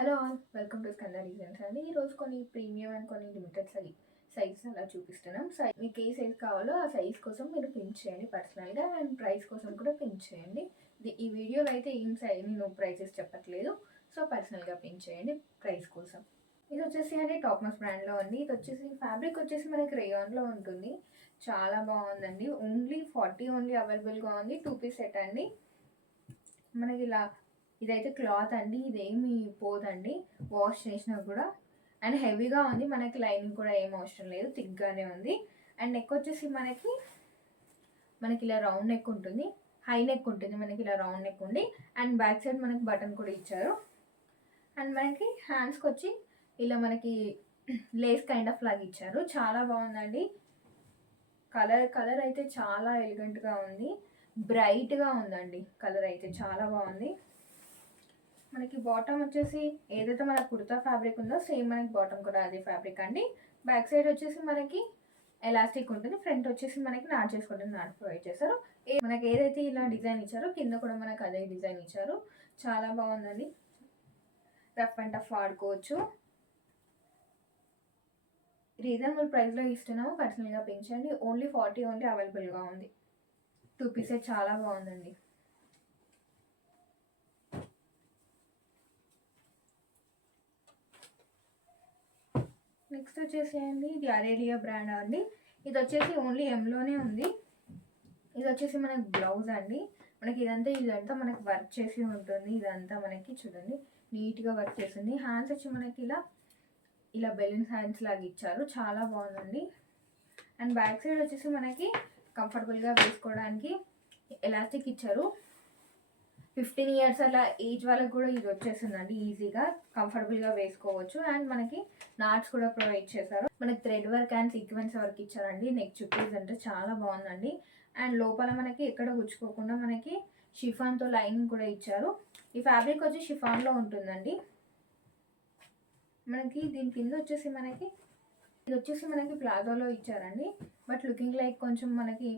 Hello all, welcome to Skanda designs అండి. ఈరోజు కొన్ని ప్రీమియం అండ్ కొన్ని లిమిటెడ్ సైజ్ అలా చూపిస్తున్నాం. మీకు ఏ సైజ్ కావాలో ఆ సైజ్ కోసం మీరు పిన్ చేయండి పర్సనల్గా, అండ్ ప్రైస్ కోసం కూడా పిన్ చేయండి. ఈ వీడియోలో అయితే ఏం సైజ్ నేను ప్రైసెస్ చెప్పట్లేదు, సో పర్సనల్గా పిన్ చేయండి ప్రైస్ కోసం. ఇది వచ్చేసి అండి టాప్మస్ బ్రాండ్లో అండి. ఇది వచ్చేసి ఫ్యాబ్రిక్ వచ్చేసి మనకి రేయాన్లో ఉంటుంది. చాలా బాగుందండి. ఓన్లీ 40 ఓన్లీ అవైలబుల్గా ఉంది. 2 పీస్ సెట్ అండి. మనకి ఇలా ఇదైతే క్లాత్ అండి, ఇదేమి పోదండి వాష్ చేసినా కూడా. అండ్ హెవీగా ఉంది, మనకి లైనింగ్ కూడా ఏం అవసరం లేదు, థిక్గానే ఉంది. అండ్ నెక్ వచ్చేసి మనకి ఇలా రౌండ్ నెక్ ఉంటుంది, హై నెక్ ఉంటుంది, మనకి ఇలా రౌండ్ నెక్ ఉంది. అండ్ బ్యాక్ సైడ్ మనకి బటన్ కూడా ఇచ్చారు. అండ్ మనకి హ్యాండ్స్కి వచ్చి ఇలా మనకి లేస్ కైండ్ ఆఫ్ లాగా ఇచ్చారు. చాలా బాగుందండి. కలర్ అయితే చాలా ఎలిగెంట్గా ఉంది, బ్రైట్గా ఉందండి. కలర్ అయితే చాలా బాగుంది. మనకి బాటమ్ వచ్చేసి ఏదైతే మన కుర్తా ఫ్యాబ్రిక్ ఉందో సేమ్ మనకి బాటమ్ కూడా అదే ఫ్యాబ్రిక్ అండి. బ్యాక్ సైడ్ వచ్చేసి మనకి ఎలాస్టిక్ ఉంటుంది, ఫ్రంట్ వచ్చేసి మనకి నాట్ చేసుకోవడానికి నాట్ ప్రొవైడ్ చేశారు. మనకి ఏదైతే ఇలా డిజైన్ ఇచ్చారో కింద కూడా మనకు అదే డిజైన్ ఇచ్చారు. చాలా బాగుందండి, రఫ్ అండ్ టఫ్ వాడుకోవచ్చు. రీజనబుల్ ప్రైస్లో ఇస్తున్నాము, పర్సనల్గా పెంచండి. ఓన్లీ 40 ఓన్లీ అవైలబుల్గా ఉంది. 2 పీసెస్ చాలా బాగుందండి. నెక్స్ట్ వచ్చేసి అండి ఇది అరేలియా బ్రాండ్ అండి. ఇది వచ్చేసి ఓన్లీ ఎంలోనే ఉంది. ఇది వచ్చేసి మనకి బ్లౌజ్ అండి. మనకి ఇదంతా మనకి వర్క్ చేసి ఉంటుంది. ఇదంతా మనకి చూడండి నీట్గా వర్క్ చేసింది. హ్యాండ్స్ వచ్చి మనకి ఇలా బెలూన్స్ హ్యాండ్స్ లాగా ఇచ్చారు. చాలా బాగుందండి. అండ్ బ్యాక్ సైడ్ వచ్చేసి మనకి కంఫర్టబుల్గా వేసుకోవడానికి ఎలాస్టిక్ ఇచ్చారు. 15 ఇయర్స్ అలా ఏజ్ వాళ్ళకి కూడా ఇది వచ్చేసిందండి, ఈజీగా కంఫర్టబుల్గా వేసుకోవచ్చు. అండ్ మనకి నాట్స్ కూడా ప్రొవైడ్ చేశారు. మనకి thread work and sequence work ఇచ్చారండి. నెక్ చుట్టూస్ అంటే చాలా బాగుందండి. అండ్ లోపల మనకి ఎక్కడ గుచ్చుకోకుండా మనకి షిఫాన్తో లైనింగ్ కూడా ఇచ్చారు. ఈ ఫ్యాబ్రిక్ వచ్చి షిఫాన్లో ఉంటుందండి. మనకి దీని కింద వచ్చేసి ఇది వచ్చేసి మనకి ప్లాజోలో ఇచ్చారండి, బట్ లుకింగ్ లైక్ కొంచెం మనకి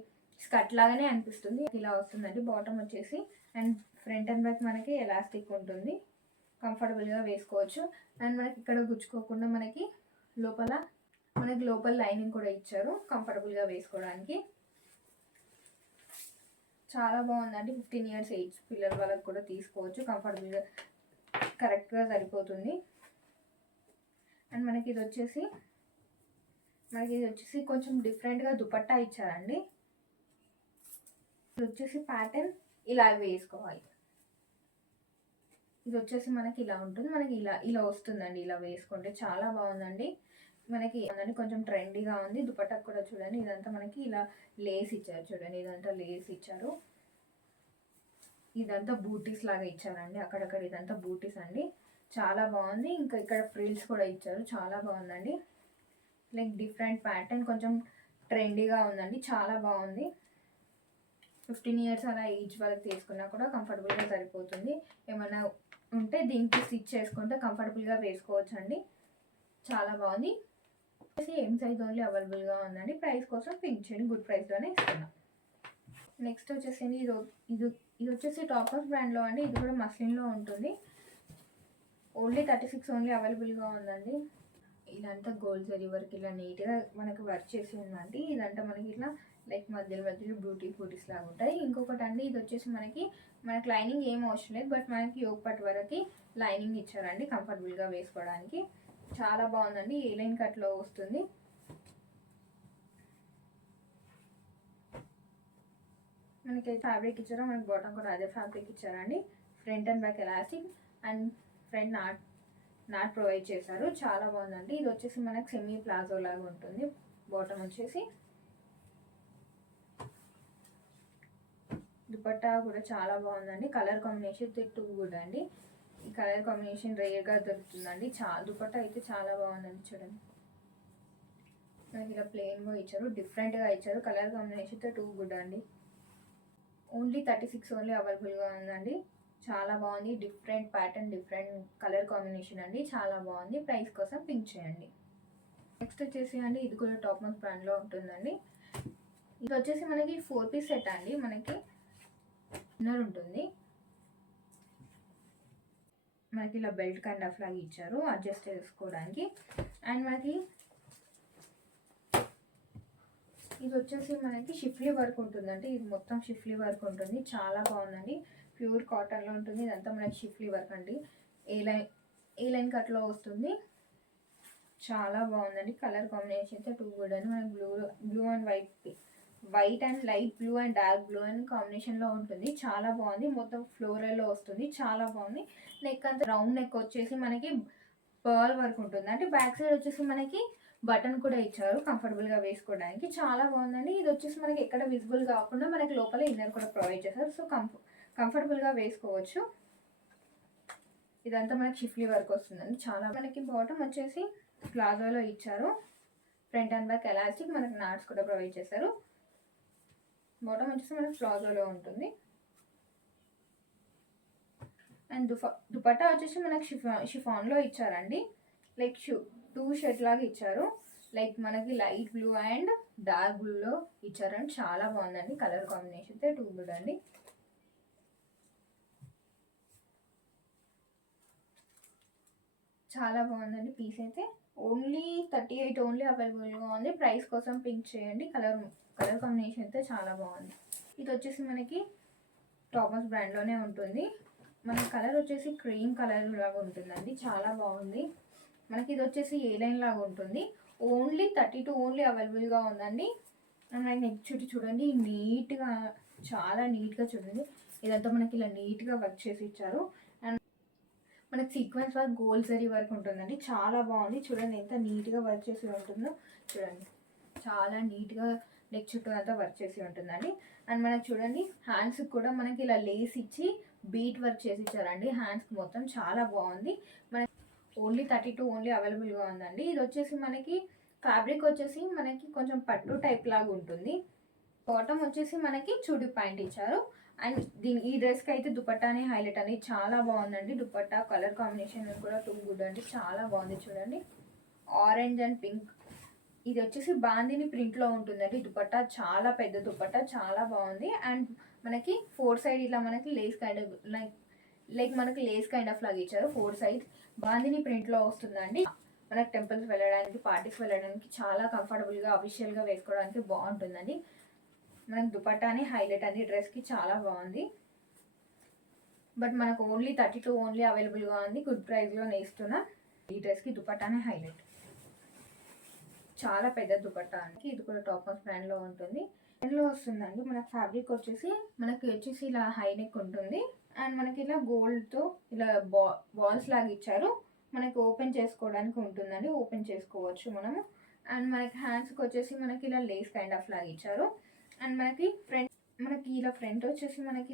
స్కర్ట్ లాగానే అనిపిస్తుంది. ఇలా వస్తుందండి బాటమ్ వచ్చేసి. అండ్ ఫ్రంట్ అండ్ బ్యాక్ మనకి ఎలాస్టిక్ ఉంటుంది, కంఫర్టబుల్గా వేసుకోవచ్చు. అండ్ మనకి ఇక్కడ గుచ్చుకోకుండా మనకి లోపల లైనింగ్ కూడా ఇచ్చారు కంఫర్టబుల్గా వేసుకోవడానికి. చాలా బాగుందండి. 15 ఇయర్స్ ఏజ్ పిల్లల వాళ్ళకి కూడా తీసుకోవచ్చు, కంఫర్టబుల్గా కరెక్ట్గా సరిపోతుంది. అండ్ మనకి ఇది వచ్చేసి కొంచెం డిఫరెంట్గా దుపట్టా ఇచ్చారండి. ఇది వచ్చేసి ప్యాటర్న్ ఇలా వేసుకోవాలి. ఇది వచ్చేసి మనకి ఇలా ఉంటుంది, మనకి ఇలా వస్తుందండి. ఇలా వేసుకుంటే చాలా బాగుందండి. మనకి కొంచెం ట్రెండీగా ఉంది. దుపట్టా కూడా చూడండి, ఇదంతా మనకి ఇలా లేస్ ఇచ్చారు. చూడండి ఇదంతా లేస్ ఇచ్చారు. ఇదంతా బూటీస్ లాగా ఇచ్చారండి, అక్కడక్కడ ఇదంతా బూటీస్ అండి. చాలా బాగుంది. ఇంకా ఇక్కడ ఫ్రిల్స్ కూడా ఇచ్చారు. చాలా బాగుందండి. లైక్ డిఫరెంట్ ప్యాటర్న్, కొంచెం ట్రెండీగా ఉందండి. చాలా బాగుంది. 15 ఇయర్స్ అలా ఏజ్ వాళ్ళకి తీసుకున్నా కూడా కంఫర్టబుల్గా సరిపోతుంది. ఏమైనా ఉంటే దీనికి స్టిచ్ చేసుకుంటే కంఫర్టబుల్గా వేసుకోవచ్చు అండి. చాలా బాగుంది. ఏం సైజ్ ఓన్లీ అవైలబుల్గా ఉందండి. ప్రైస్ కోసం పింక్ చేయండి, గుడ్ ప్రైస్లోనే ఇస్తున్నాం. నెక్స్ట్ వచ్చేసి ఇది వచ్చేసి టాప్మస్ బ్రాండ్లో అండి. ఇది కూడా మస్లిన్లో ఉంటుంది. ఓన్లీ 36 ఓన్లీ అవైలబుల్గా ఉందండి. ఇదంతా గోల్డ్ జరీ వర్క్ ఇలా నీట్గా మనకి వర్క్ చేసి ఉందండి. ఇదంతా మనకి ఇట్లా లైక్ మధ్యలో బూటీస్ లాగా ఉంటాయి. ఇంకొకటి అండి, ఇది వచ్చేసి మనకి లైనింగ్ ఏం అవసరం లేదు, బట్ మనకి యోగ్ పట్ వరకు లైనింగ్ ఇచ్చారండి కంఫర్టబుల్గా వేసుకోవడానికి. చాలా బాగుందండి. ఏ లైన్ కట్లో వస్తుంది. మనకి ఫ్యాబ్రిక్ ఇచ్చారో మనకి బాటమ్ కూడా అదే ఫ్యాబ్రిక్ ఇచ్చారండి. Front and back elastic and front not provide చేశారు. చాలా బాగుందండి. ఇది వచ్చేసి మనకి సెమీ ప్లాజో లాగా ఉంటుంది. బాటమ్ వచ్చేసి దుపట్టా కూడా చాలా బాగుందండి. కలర్ కాంబినేషన్ టూ గుడ్ అండి. ఈ కలర్ కాంబినేషన్ రేర్గా దొరుకుతుందండి. దుపట్టా అయితే చాలా బాగుందండి. చూడండి మనకి ఇలా ప్లెయిన్గా ఇచ్చారు, డిఫరెంట్గా ఇచ్చారు. కలర్ కాంబినేషన్ టూ గుడ్ అండి. ఓన్లీ 36 ఓన్లీ అవైలబుల్గా ఉందండి. చాలా బాగుంది. Different pattern, different colour combination అండి. చాలా బాగుంది. ప్రైస్ కోసం పింక్ చేయండి. నెక్స్ట్ వచ్చేసి అండి ఇది కూడా టాప్మస్ బ్రాండ్లో ఉంటుందండి. ఇది వచ్చేసి మనకి 4 పీస్ సెట్ అండి. మనకి ఇన్నర్ ఉంటుంది, మనకి ఇలా బెల్ట్ కైండ్ ఆఫ్ లాగా ఇచ్చారు అడ్జస్ట్ చేసుకోవడానికి. అండ్ మనకి ఇది వచ్చేసి మనకి షిఫ్లీ వర్క్ ఉంటుందండి. ఇది మొత్తం షిఫ్లీ వర్క్ ఉంటుంది, చాలా బాగుందండి. ప్యూర్ కాటన్లో ఉంటుంది. ఇదంతా మనకి షిఫ్లీ వర్క్ అండి. ఏ లైన్ కట్లో వస్తుంది. చాలా బాగుందండి. కలర్ కాంబినేషన్ అయితే టూ గుడ్ అని మనకి blue and white and light blue and dark blue and కాంబినేషన్లో ఉంటుంది. చాలా బాగుంది. మొత్తం ఫ్లోరల్లో వస్తుంది, చాలా బాగుంది. నెక్ అంతా రౌండ్ నెక్ వచ్చేసి మనకి పర్ల్ వర్క్ ఉంటుంది. అంటే బ్యాక్ సైడ్ వచ్చేసి మనకి బటన్ కూడా ఇచ్చారు కంఫర్టబుల్గా వేసుకోవడానికి. చాలా బాగుందండి. ఇది వచ్చేసి మనకి ఎక్కడ విజిబుల్ కాకుండా మనకి లోపల ఇన్నర్ కూడా ప్రొవైడ్ చేశారు. సో కంఫర్టబుల్గా వేసుకోవచ్చు. ఇదంతా మనకి షిఫ్లీ వర్క్ వస్తుందండి. చాలా మనకి బాటమ్ వచ్చేసి ప్లాజోలో ఇచ్చారు. ఫ్రంట్ అండ్ బ్యాక్ ఎలాస్టిక్, మనకి నాట్స్ కూడా ప్రొవైడ్ చేశారు. బాటమ్ వచ్చేసి మనకి ప్లాజోలో ఉంటుంది. అండ్ దుపట్టా వచ్చేసి మనకి షిఫాన్లో ఇచ్చారండి. లైక్ టూ షర్ట్ లాగా ఇచ్చారు. లైక్ మనకి లైట్ బ్లూ అండ్ డార్క్ బ్లూలో ఇచ్చారండి. చాలా బాగుందండి. కలర్ కాంబినేషన్ అయితే టూ గుడ్ అండి. చాలా బాగుందండి పీస్ అయితే. ఓన్లీ 38 ఓన్లీ అవైలబుల్గా ఉంది. ప్రైస్ కోసం పింక్ చేయండి. కలర్ కాంబినేషన్ అయితే చాలా బాగుంది. ఇది వచ్చేసి మనకి థామస్ బ్రాండ్లోనే ఉంటుంది. మన కలర్ వచ్చేసి క్రీమ్ కలర్ లాగా ఉంటుందండి. చాలా బాగుంది. మనకి ఇది వచ్చేసి ఏ లైన్ లాగా ఉంటుంది. ఓన్లీ 32 ఓన్లీ అవైలబుల్గా ఉందండి. మనకి నెక్ చుట్టూ చూడండి, నీట్గా, చాలా నీట్గా చూడండి. ఇదంతా మనకి ఇలా నీట్గా వర్క్ చేసి ఇచ్చారు. అండ్ మనకి sequence work, gold zari work ఉంటుందండి. చాలా బాగుంది. చూడండి ఎంత నీట్గా వర్క్ చేసి ఉంటుందో. చూడండి చాలా నీట్గా నెక్ చుట్టూ అంతా వర్క్ చేసి ఉంటుందండి. అండ్ మనకి చూడండి హ్యాండ్స్కి కూడా మనకి ఇలా లేస్ ఇచ్చి బీట్ వర్క్ చేసి ఇచ్చారండి. హ్యాండ్స్కి మొత్తం చాలా బాగుంది. మనకి ఓన్లీ 32 ఓన్లీ అవైలబుల్గా ఉందండి. ఇది వచ్చేసి మనకి ఫ్యాబ్రిక్ వచ్చేసి మనకి కొంచెం పట్టు టైప్ లాగా ఉంటుంది. బాటమ్ వచ్చేసి మనకి చూడి ప్యాంట్ ఇచ్చారు. అండ్ ఈ డ్రెస్కి అయితే దుపట్టానే హైలైట్ అండి. చాలా బాగుందండి. దుపట్టా కలర్ కాంబినేషన్ కూడా టూ గుడ్ అండి. చాలా బాగుంది. చూడండి ఆరెంజ్ అండ్ పింక్. ఇది వచ్చేసి బాందిని ప్రింట్లో ఉంటుందండి. దుపట్టా చాలా పెద్ద దుపట్టా, చాలా బాగుంది. అండ్ మనకి 4 సైడ్ ఇలా మనకి లేస్ కైండ్ ఆఫ్ లైక్ మనకి లేస్ కైండ్ ఆఫ్ లాగా ఇచ్చారు. 4 సైడ్ బాందిని ప్రింట్లో వస్తుందండి. మనకి టెంపుల్స్ వెళ్ళడానికి, పార్టీస్ వెళ్ళడానికి చాలా కంఫర్టబుల్గా, అఫీషియల్గా వేసుకోవడానికి బాగుంటుందండి. మనకి దుపట్టానే హైలైట్ అండి. డ్రెస్కి చాలా బాగుంది. బట్ మనకు ఓన్లీ 32 ఓన్లీ అవైలబుల్గా ఉంది. గుడ్ ప్రైస్లో నేస్తున్నా. ఈ డ్రెస్కి దుపట్టానే హైలైట్. చాలా పెద్ద దుపట్టా అండి. ఇది కూడా టాపర్స్ బ్రాండ్లో ఉంటుంది. బ్రాండ్లో వస్తుందండి. మనకి ఫ్యాబ్రిక్ వచ్చేసి ఇలా హై నెక్ ఉంటుంది. అండ్ మనకి ఇలా గోల్డ్తో ఇలా బాల్స్ లాగా ఇచ్చారు. మనకి ఓపెన్ చేసుకోవడానికి ఉంటుందండి. ఓపెన్ చేసుకోవచ్చు మనము. అండ్ మనకి హ్యాండ్స్కి వచ్చేసి మనకి ఇలా లేస్ కైండ్ ఆఫ్ లాగా ఇచ్చారు. అండ్ మనకి ఫ్రంట్ వచ్చేసి మనకి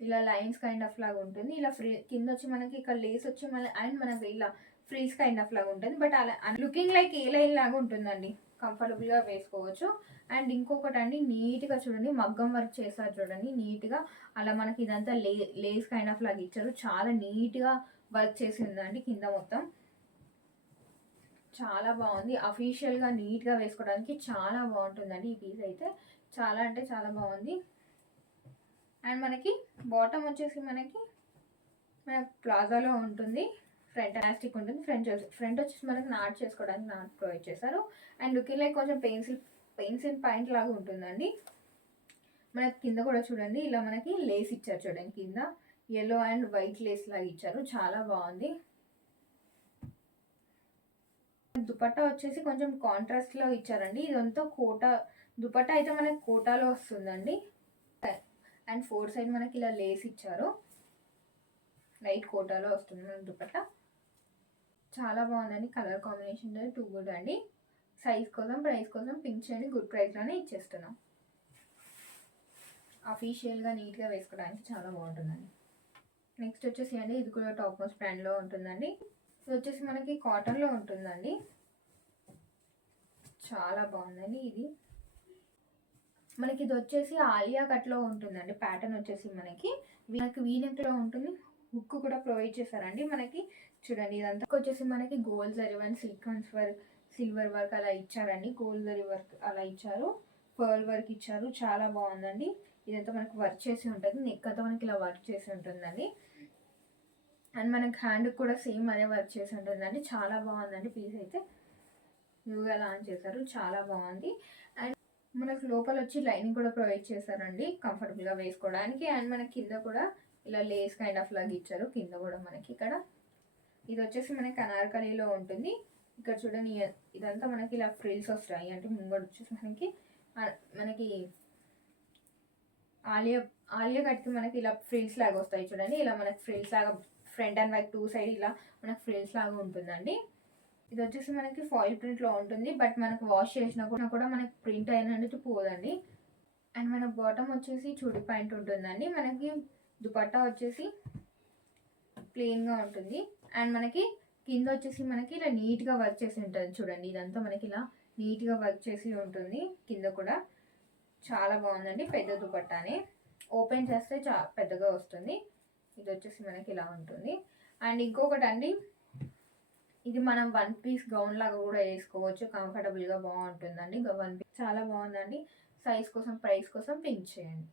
ఇలా లైన్స్ కైండ్ ఆఫ్ లాగా ఉంటుంది. ఇలా కింద వచ్చి మనకి ఇక్కడ లేస్ వచ్చి అండ్ మనకి ఇలా ఫ్రీజ్ కైండ్ ఆఫ్ లాగా ఉంటుంది. బట్ అలా లుకింగ్ లైక్ ఏ లైన్ లాగా ఉంటుందండి. కంఫర్టబుల్గా వేసుకోవచ్చు. అండ్ ఇంకొకటి అండి, నీట్గా చూడండి మగ్గం వర్క్ చేస్తారు చూడండి నీట్గా. అలా మనకి ఇదంతా లేస్ కైండ్ ఆఫ్ లాగా ఇచ్చారు. చాలా నీట్గా వర్క్ చేసి ఉందండి కింద మొత్తం. చాలా బాగుంది. అఫీషియల్గా నీట్గా వేసుకోవడానికి చాలా బాగుంటుందండి ఈ పీస్ అయితే. చాలా అంటే చాలా బాగుంది. అండ్ మనకి బాటమ్ వచ్చేసి మనకి మన ప్లాజాలో ఉంటుంది. ఫ్రంట్ ఎలాస్టిక్ ఉంటుంది. ఫ్రంట్ వచ్చేసి మనకి నాట్ చేసుకోవడానికి నాట్ ప్రొవైడ్ చేశారు. అండ్ లుకింగ్ లైక్ కొంచెం పెన్సిల్ పాయింట్ లాగా ఉంటుందండి. మనకి కింద కూడా చూడండి ఇలా మనకి లేస్ ఇచ్చారు చూడండి. కింద yellow అండ్ వైట్ లేస్ లాగా ఇచ్చారు. చాలా బాగుంది. దుపట్టా వచ్చేసి కొంచెం కాంట్రాస్ట్లో ఇచ్చారండి. ఇదంతా కోటా దుపట్టా అయితే మనకి కోటాలో వస్తుందండి. అండ్ 4 సైడ్ మనకి ఇలా లేస్ ఇచ్చారు. లైట్ కోటాలో వస్తుంది మనకి దుపట్టా. చాలా బాగుందండి. కలర్ కాంబినేషన్ టూ గుడ్ అండి. సైజ్ కోసం, ప్రైస్ కోసం పింక్ చేయండి. గుడ్ ప్రైస్లోనే ఇచ్చేస్తున్నాం. అఫీషియల్గా నీట్గా వేసుకోవడానికి చాలా బాగుంటుందండి. నెక్స్ట్ వచ్చేసి అండి ఇది కూడా టాప్మోస్ట్ బ్రాండ్లో ఉంటుందండి. ఇది వచ్చేసి మనకి కాటన్లో ఉంటుందండి. చాలా బాగుందండి. ఇది వచ్చేసి ఆలియా కట్లో ఉంటుందండి. ప్యాటర్న్ వచ్చేసి మనకి వీనెక్లో ఉంటుంది. హుక్ కూడా ప్రొవైడ్ చేశారండి. మనకి చూడండి ఇదంతా వచ్చేసి మనకి gold zari work, sequence work, silver work అలా ఇచ్చారండి. గోల్డ్ జరీ వర్క్ అలా ఇచ్చారు. పర్ల్ వర్క్ ఇచ్చారు. చాలా బాగుందండి. ఇదంతా మనకి వర్క్ చేసి ఉంటుంది. నెక్ అంతా మనకి ఇలా వర్క్ చేసి ఉంటుందండి. అండ్ మనకి హ్యాండ్ కూడా సేమ్ అదే వర్క్ చేసి ఉంటుందండి. చాలా బాగుందండి పీస్ అయితే. న్యూగా లాంచ్ చేశారు, చాలా బాగుంది. అండ్ మనకు లోపల వచ్చి లైనింగ్ కూడా ప్రొవైడ్ చేశారండి కంఫర్టబుల్గా వేసుకోవడానికి. అండ్ మనకి కింద కూడా ఇలా లేస్ కైండ్ ఆఫ్ లాగా ఇచ్చారు. కింద కూడా మనకి ఇక్కడ ఇది వచ్చేసి మనకి అనార్కలీలో ఉంటుంది. ఇక్కడ చూడండి, ఇదంతా మనకి ఇలా ఫ్రిల్స్ వస్తాయి. అంటే ముంగడు వచ్చేసి మనకి ఆలియా ఆలియా కట్కి మనకి ఇలా ఫ్రిల్స్ లాగా వస్తాయి చూడండి. ఇలా మనకి ఫ్రిల్స్ లాగా ఫ్రంట్ అండ్ బ్యాక్ 2 సైడ్ ఇలా మనకి ఫ్రిల్స్ లాగా ఉంటుందండి. ఇది వచ్చేసి మనకి ఫాయిల్ ప్రింట్లో ఉంటుంది. బట్ మనకు వాష్ చేసినా కూడా మనకి ప్రింట్ అయినట్టు పోదండి. అండ్ మన బాటమ్ వచ్చేసి చూడి పాయింట్ ఉంటుందండి. మనకి దుపట్టా వచ్చేసి ప్లెయిన్గా ఉంటుంది. అండ్ మనకి కింద వచ్చేసి మనకి ఇలా నీట్గా వర్క్ చేసి ఉంటుంది చూడండి. ఇదంతా మనకి ఇలా నీట్గా వర్క్ చేసి ఉంటుంది. కింద కూడా చాలా బాగుందండి. పెద్ద దుపట్టానే, ఓపెన్ చేస్తే పెద్దగా వస్తుంది. ఇది వచ్చేసి మనకి ఇలా ఉంటుంది. అండ్ ఇంకొకటి అండి, ఇది మనం 1 పీస్ గౌన్ లాగా కూడా వేసుకోవచ్చు. కంఫర్టబుల్గా బాగుంటుందండి. 1 పీస్ చాలా బాగుందండి. సైజ్ కోసం, ప్రైస్ కోసం పింక్ చేయండి.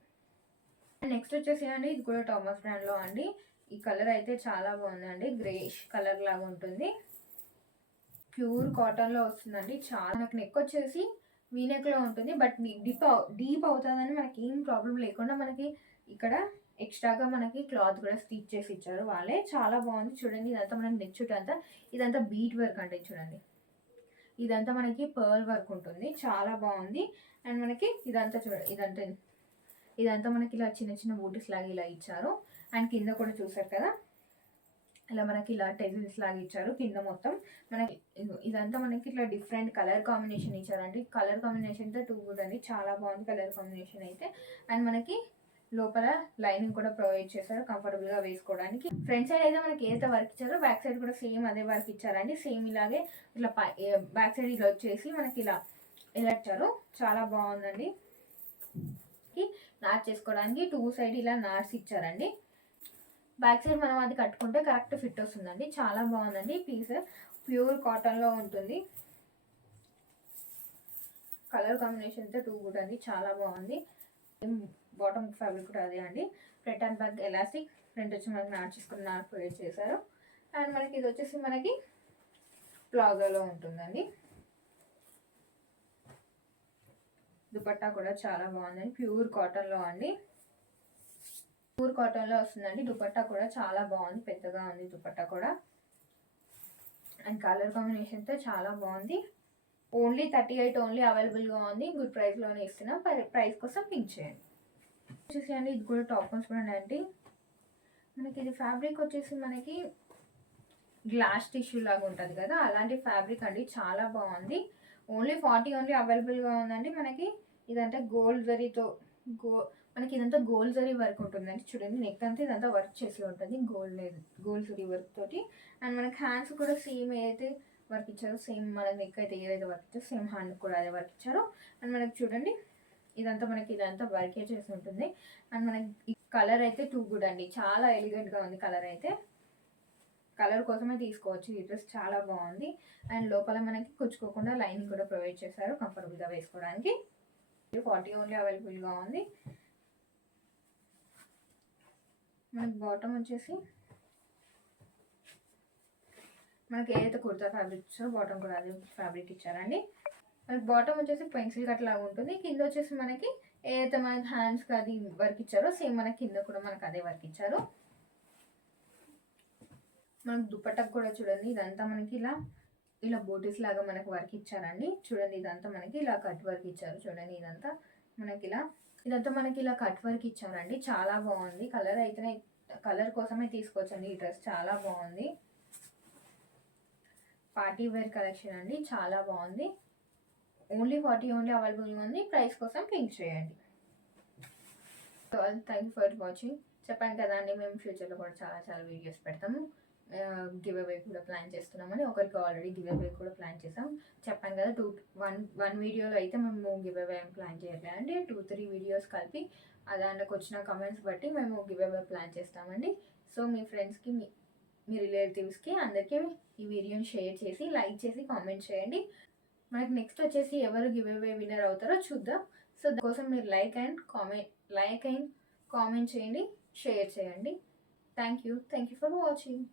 నెక్స్ట్ వచ్చేసి అండి, ఇది కూడా థామస్ బ్రాండ్లో అండి. ఈ కలర్ అయితే చాలా బాగుందండి. గ్రేష్ కలర్ లాగా ఉంటుంది. ప్యూర్ కాటన్లో వస్తుందండి. చాలా నాకు నెక్ వచ్చేసి వీనెక్లో ఉంటుంది. బట్ డీప్ అవుతుందని మనకి ఏం ప్రాబ్లం లేకుండా మనకి ఇక్కడ ఎక్స్ట్రాగా మనకి క్లాత్ కూడా స్టిచ్ చేసి ఇచ్చారు వాళ్ళే. చాలా బాగుంది చూడండి. ఇదంతా మనకి నెక్ చుట్టూ అంతా ఇదంతా బీట్ వర్క్ అంటే చూడండి. ఇదంతా మనకి పర్ల్ వర్క్ ఉంటుంది. చాలా బాగుంది. అండ్ మనకి ఇదంతా చూడండి, ఇదంతా మనకి ఇలా చిన్న చిన్న బూటీస్ లాగా ఇలా ఇచ్చారు. అండ్ కింద కూడా చూసారు కదా, ఇలా మనకి ఇలా టెజిల్స్ లాగా ఇచ్చారు కింద మొత్తం. మనకి ఇదంతా మనకి ఇట్లా డిఫరెంట్ కలర్ కాంబినేషన్ ఇచ్చారండి. కలర్ కాంబినేషన్ అయితే 2 గుడ్ అండి. చాలా బాగుంది కలర్ కాంబినేషన్ అయితే. అండ్ మనకి లోపల లైనింగ్ కూడా ప్రొవైడ్ చేశారు కంఫర్టబుల్గా వేసుకోవడానికి. ఫ్రంట్ సైడ్ అయితే మనకి ఏదైతే వర్క్ ఇచ్చారో బ్యాక్ సైడ్ కూడా సేమ్ అదే వర్క్ ఇచ్చారండి. సేమ్ ఇలాగే ఇట్లా బ్యాక్ సైడ్ ఇలా వచ్చేసి మనకి ఇలా ఇచ్చారు. చాలా బాగుందండి. నాట్స్ చేసుకోవడానికి 2 సైడ్ ఇలా నాట్స్ ఇచ్చారండి. బ్యాక్ సైడ్ మనం అది కట్టుకుంటే కరెక్ట్ ఫిట్ వస్తుందండి. చాలా బాగుందండి. పీస్ ప్యూర్ కాటన్లో ఉంటుంది. కలర్ కాంబినేషన్ అయితే 2 గుడ్ అండి. చాలా బాగుంది. బాటమ్ ఫ్యాబ్రిక్ కూడా అదే అండి. Front and back elastic, front వచ్చి మనకి నాట్ చేసుకుని నాట్ ప్రొవైడ్ చేశారు. అండ్ మనకి ఇది వచ్చేసి మనకి ప్లాజోలో ఉంటుందండి. దుపట్టా కూడా చాలా బాగుందండి. ప్యూర్ కాటన్లో అండి. ప్యూర్ కాటన్లో వస్తుందండి. దుపట్టా కూడా చాలా బాగుంది. పెద్దగా ఉంది దుపట్టా కూడా. అండ్ కలర్ కాంబినేషన్తో చాలా బాగుంది. ఓన్లీ 38 ఓన్లీ అవైలబుల్గా ఉంది. గుడ్ ప్రైస్లోనే ఇస్తున్నాం. ప్రైస్ కోసం పింక్ చేయండి. వచ్చేసి అండి, ఇది కూడా టాప్ చూడండి అండి. మనకి ఇది ఫ్యాబ్రిక్ వచ్చేసి మనకి గ్లాస్ టిష్యూ లాగా ఉంటుంది కదా, అలాంటి ఫ్యాబ్రిక్ అండి. చాలా బాగుంది. ఓన్లీ 40 ఓన్లీ అవైలబుల్గా ఉందండి. మనకి ఇదంతా గోల్డ్ జరీతో మనకి ఇదంతా గోల్డ్ జరీ వర్క్ ఉంటుందండి. చూడండి, నెక్ అంతా ఇదంతా వర్క్ చేసి ఉంటుంది గోల్డ్ జరీ వర్క్ తోటి. అండ్ మనకి హ్యాండ్స్ కూడా సేమ్ ఏదైతే వర్క్ ఇచ్చారో సేమ్ మన నెక్ అయితే ఏదైతే వర్క్ ఇచ్చారో సేమ్ హ్యాండ్ కూడా అదే వర్క్ ఇచ్చారు. అండ్ మనకి చూడండి, ఇదంతా వర్కే చేసి ఉంటుంది. అండ్ మనకి ఈ కలర్ అయితే 2 గుడ్ అండి. చాలా ఎలిగెంట్గా ఉంది కలర్ అయితే. కలర్ కోసమే తీసుకోవచ్చు. ఈ డ్రెస్ చాలా బాగుంది. అండ్ లోపల మనకి కుచ్చుకోకుండా లైనింగ్ కూడా ప్రొవైడ్ చేశారు కంఫర్టబుల్గా వేసుకోవడానికి. 40 ఓన్లీ అవైలబుల్గా ఉంది. మనకి బాటమ్ వచ్చేసి మనకి ఏదైతే కుర్తా ఫ్యాబ్రిక్ ఇచ్చారో బాటమ్ కూడా అదే ఫ్యాబ్రిక్ ఇచ్చారండి. మనకి బాటమ్ వచ్చేసి పెన్సిల్ కట్ లాగా ఉంటుంది. కింద వచ్చేసి మనకి ఏదైతే మనకి హ్యాండ్స్కి అది వర్క్ ఇచ్చారో సేమ్ మనకి కింద కూడా మనకి అదే వర్క్ ఇచ్చారు. మనకి దుపట్టకు కూడా చూడండి, ఇదంతా మనకి ఇలా బోటీస్ లాగా మనకి వర్క్ ఇచ్చారండి. చూడండి, ఇదంతా మనకి ఇలా కట్ వర్క్ ఇచ్చారు. చూడండి, ఇదంతా మనకి ఇలా కట్ వర్క్ ఇచ్చారండి. చాలా బాగుంది. కలర్ కోసమే తీసుకోవచ్చండి. ఈ డ్రెస్ చాలా బాగుంది. పార్టీ వేర్ కలెక్షన్ అండి. చాలా బాగుంది. ఓన్లీ 40 ఓన్లీ అవైలబుల్గా ఉంది. ప్రైస్ కోసం పింక్ చేయండి. Thank you for watching. చెప్పాను కదా అండి, మేము ఫ్యూచర్లో కూడా చాలా వీడియోస్ పెడతాము. గివ్ అవే కూడా ప్లాన్ చేస్తున్నామని. ఒకరికి ఆల్రెడీ గివ్ అవే కూడా ప్లాన్ చేసాం. చెప్పాను కదా, వన్ వీడియోలో అయితే మేము గివ్ అవే ప్లాన్ చేయట్లేదు అండి. 2-3 వీడియోస్ కలిపి దాంట్లోకి వచ్చిన కమెంట్స్ బట్టి మేము గివ్ అవే ప్లాన్ చేస్తామండి. సో మీ ఫ్రెండ్స్కి, మీ రిలేటివ్స్కి అందరికీ ఈ వీడియోని షేర్ చేసి, లైక్ చేసి, కామెంట్ చేయండి. మనకి నెక్స్ట్ వచ్చేసి ఎవరు గివ్ అవే విన్నర్ అవుతారో చూద్దాం. సో దానికోసం మీరు లైక్ అండ్ కామెంట్ చేయండి, షేర్ చేయండి. Thank you for watching.